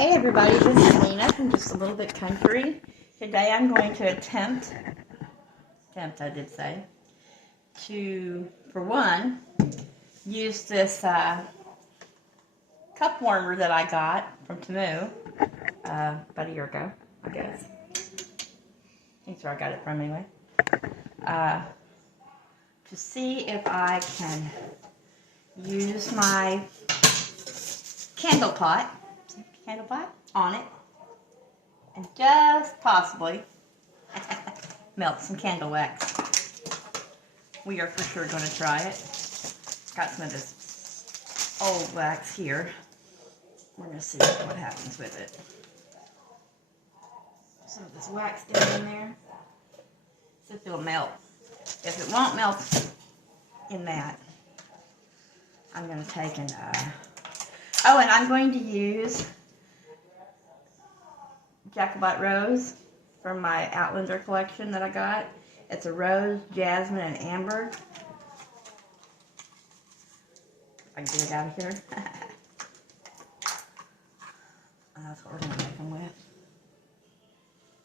Hey everybody, this is Lena from Just a Little Bit Country. Today I'm going to attempt I did say, to, for one, use this cup warmer that I got from Temu about a year ago, I guess. That's where I got it from anyway. To see if I can use my candle pot on it and just possibly melt some candle wax. We are for sure going to try it. Got some of this old wax here. We're going to see what happens with it. Some of this wax down in there. See if it'll melt. If it won't melt in that, I'm going to take and oh, and I'm going to use Jacobite Rose from my Outlander collection that I got. It's a rose, jasmine, and amber. If I can get it out of here. That's what we're going to make them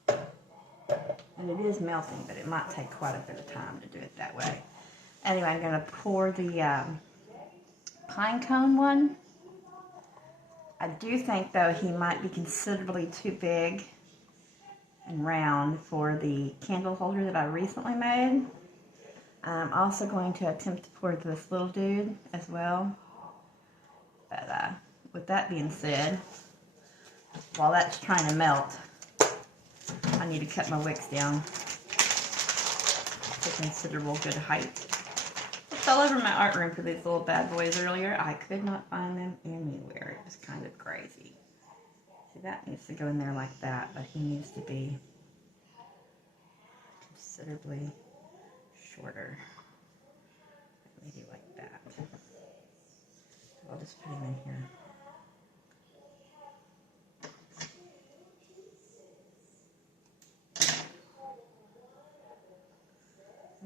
with. And it is melting, but it might take quite a bit of time to do it that way. Anyway, I'm going to pour the pine cone one. I do think, though, he might be considerably too big and round for the candle holder that I recently made. I'm also going to attempt to pour this little dude as well. But with that being said, while that's trying to melt, I need to cut my wicks down to considerable good height. Looked all over my art room for these little bad boys earlier. I could not find them anywhere. It was kind of crazy. See, that needs to go in there like that, but he needs to be considerably shorter. Maybe like that. I'll just put him in here.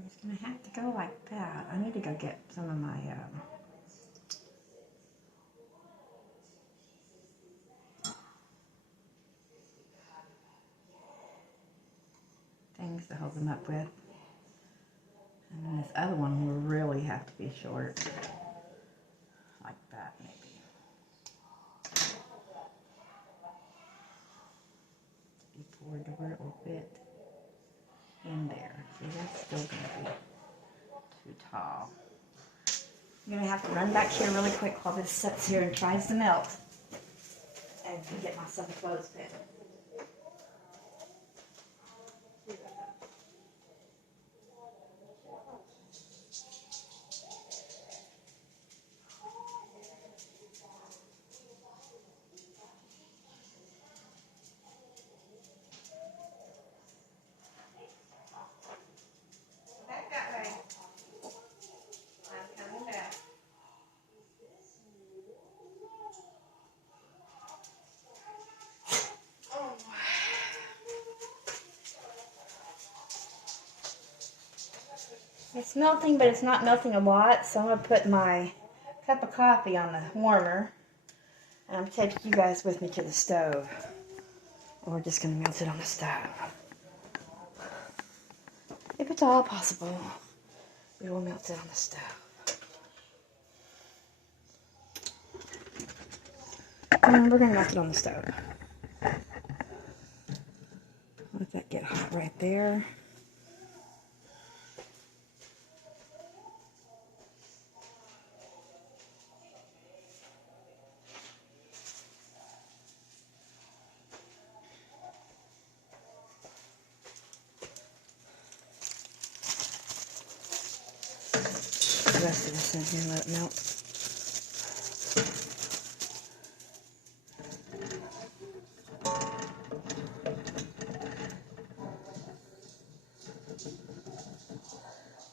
He's going to have to go like that. I need to go get some of my things to hold them up with. And then this other one will really have to be short. Like that, maybe. Be poured a little bit in there. See, that's still going to be too tall. I'm going to have to run back here really quick while this sits here and tries to melt. And get myself a clothespin. Back that way. I'm coming back. Oh. It's melting, but it's not melting a lot, so I'm going to put my cup of coffee on the warmer. And I'm taking you guys with me to the stove. And we're just going to melt it on the stove. If it's all possible, we will melt it on the stove. And we're going to melt it on the stove. Let that get hot right there. The rest of this in here and let it melt.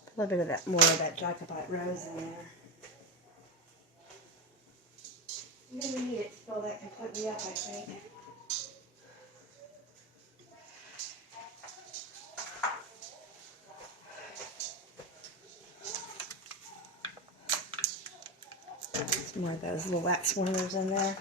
A little bit of that, more of that Jacobite Rose in there. I'm going to need it to fill that completely up, I think. More of those little wax warmers in there.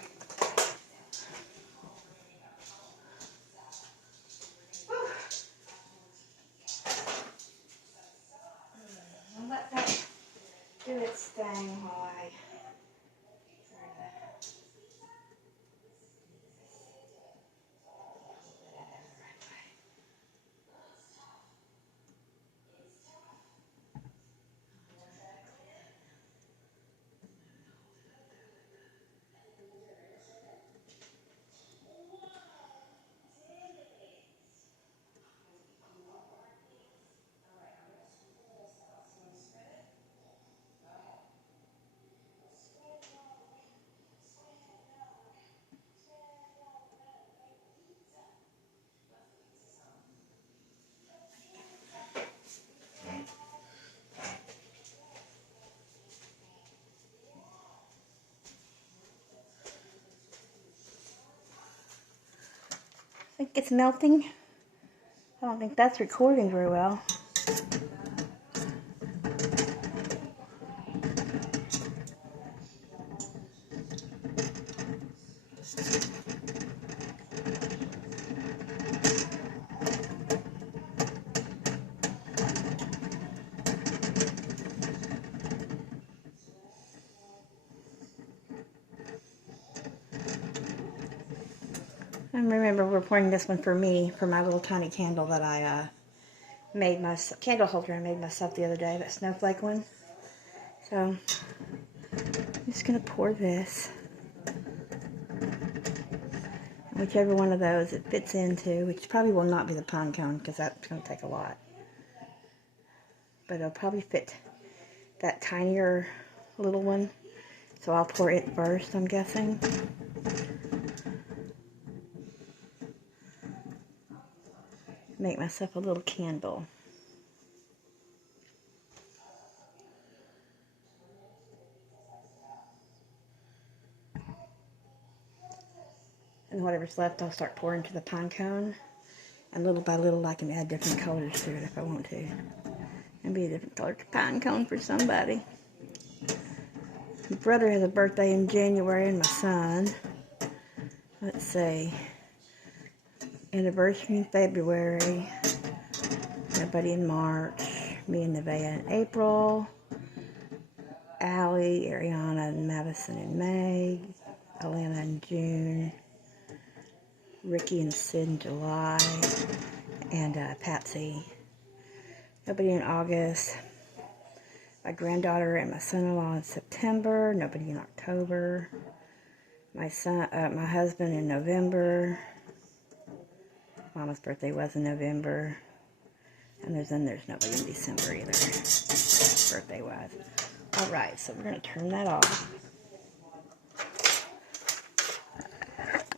think it's melting. I don't think that's recording very well. And remember, we're pouring this one for me, for my little tiny candle that I made myself, candle holder I made myself the other day, that snowflake one. So, I'm just going to pour this. Whichever one of those it fits into, which probably will not be the pine cone, because that's going to take a lot. But it'll probably fit that tinier little one. So I'll pour it first, I'm guessing. Make myself a little candle. And whatever's left, I'll start pouring to the pine cone. And little by little, I can add different colors to it if I want to. And be a different color pine cone for somebody. My brother has a birthday in January, and my son. Let's see. Anniversary in February. Everybody in March. Me and Nevaeh in April. Allie, Ariana, and Madison in May. Alana in June. Ricky and Sid in July. And Patsy. Nobody in August. My granddaughter and my son-in-law in September. Nobody in October. My husband in November. Mama's birthday was in November. And there's nobody in December either. Birthday-wise. Alright, so we're going to turn that off.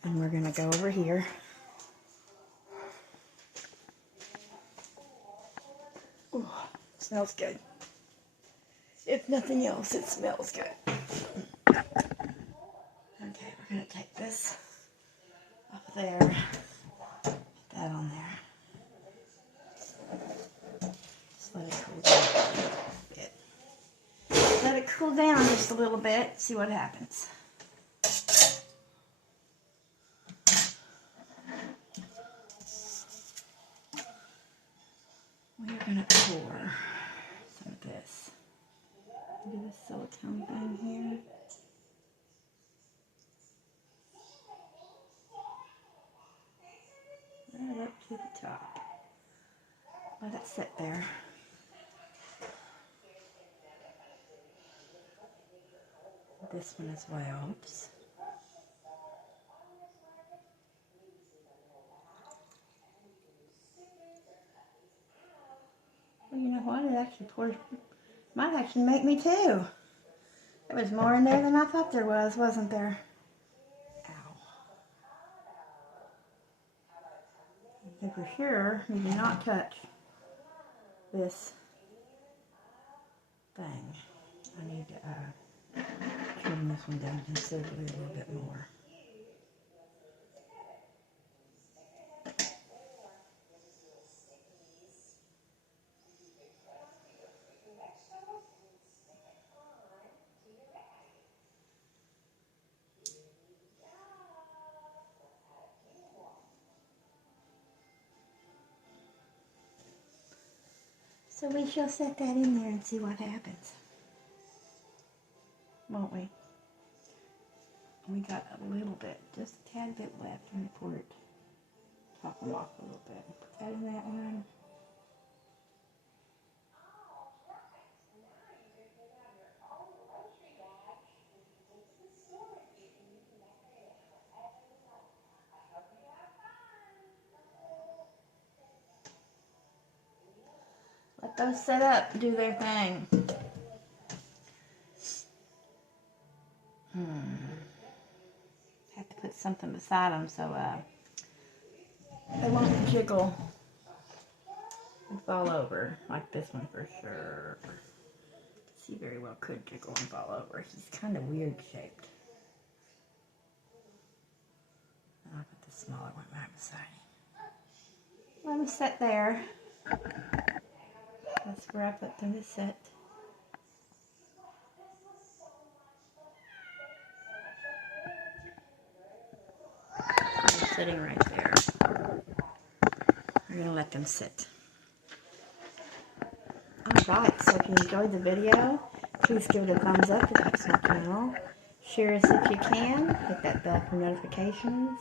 And we're going to go over here. Ooh, smells good. If nothing else, it smells good. Okay, we're going to take this off there. Put that on there. Just let it cool down a bit. Let it cool down just a little bit. See what happens. We're going to pour some of this. Do this silicone thing here. Right up to the top. Let it sit there. This one as well. Oops. Well, you know what? It actually pours. Might actually make me too. There was more in there than I thought there was, wasn't there? Ow. And for sure, you do not touch this thing. I need to trim this one down considerably a little bit more. So we shall set that in there and see what happens. Won't we? We got a little bit, just a tad bit left. Let me pour it, top them off a little bit. Put that in that one. Let those set up and do their thing. Have to put something beside them so they won't jiggle and fall over, like this one for sure. He very well could jiggle and fall over. He's kind of weird shaped. And I'll put the smaller one right beside him. Let them sit there. That's where I put them to sit. They're sitting right there. We're going to let them sit. Alright, so if you enjoyed the video, please give it a thumbs up if that's my channel. Share us if you can. Hit that bell for notifications.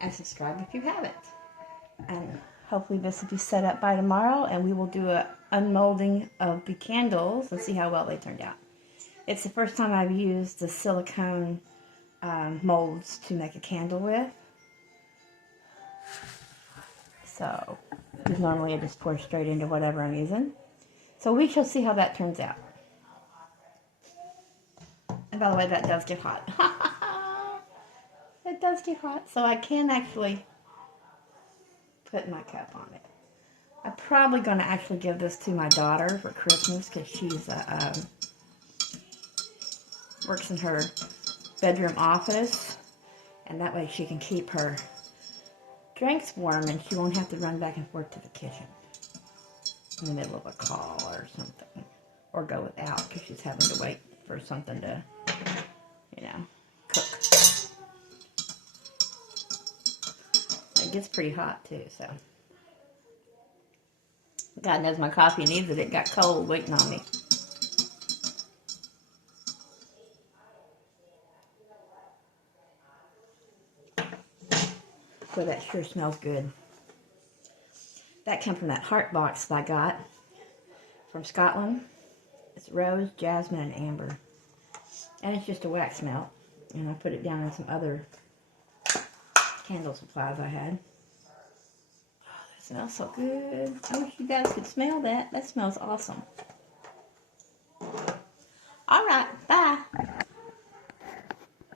And subscribe if you haven't. And hopefully this will be set up by tomorrow, and we will do a unmolding of the candles and see how well they turned out. It's the first time I've used the silicone molds to make a candle with. So, because normally I just pour straight into whatever I'm using. So we shall see how that turns out. And by the way, that does get hot. It does get hot, so I can actually put my cup on it. I'm probably going to actually give this to my daughter for Christmas because she's works in her bedroom office, and that way she can keep her drinks warm and she won't have to run back and forth to the kitchen in the middle of a call or something, or go without because she's having to wait for something to, you know, cook. It gets pretty hot too, so. God knows my coffee needs it. It got cold waiting on me. Boy, that sure smells good. That came from that heart box that I got from Scotland. It's rose, jasmine, and amber. And it's just a wax melt. And I put it down in some other candle supplies I had. Oh, that smells so good. I wish you guys could smell that. That smells awesome. Alright, bye.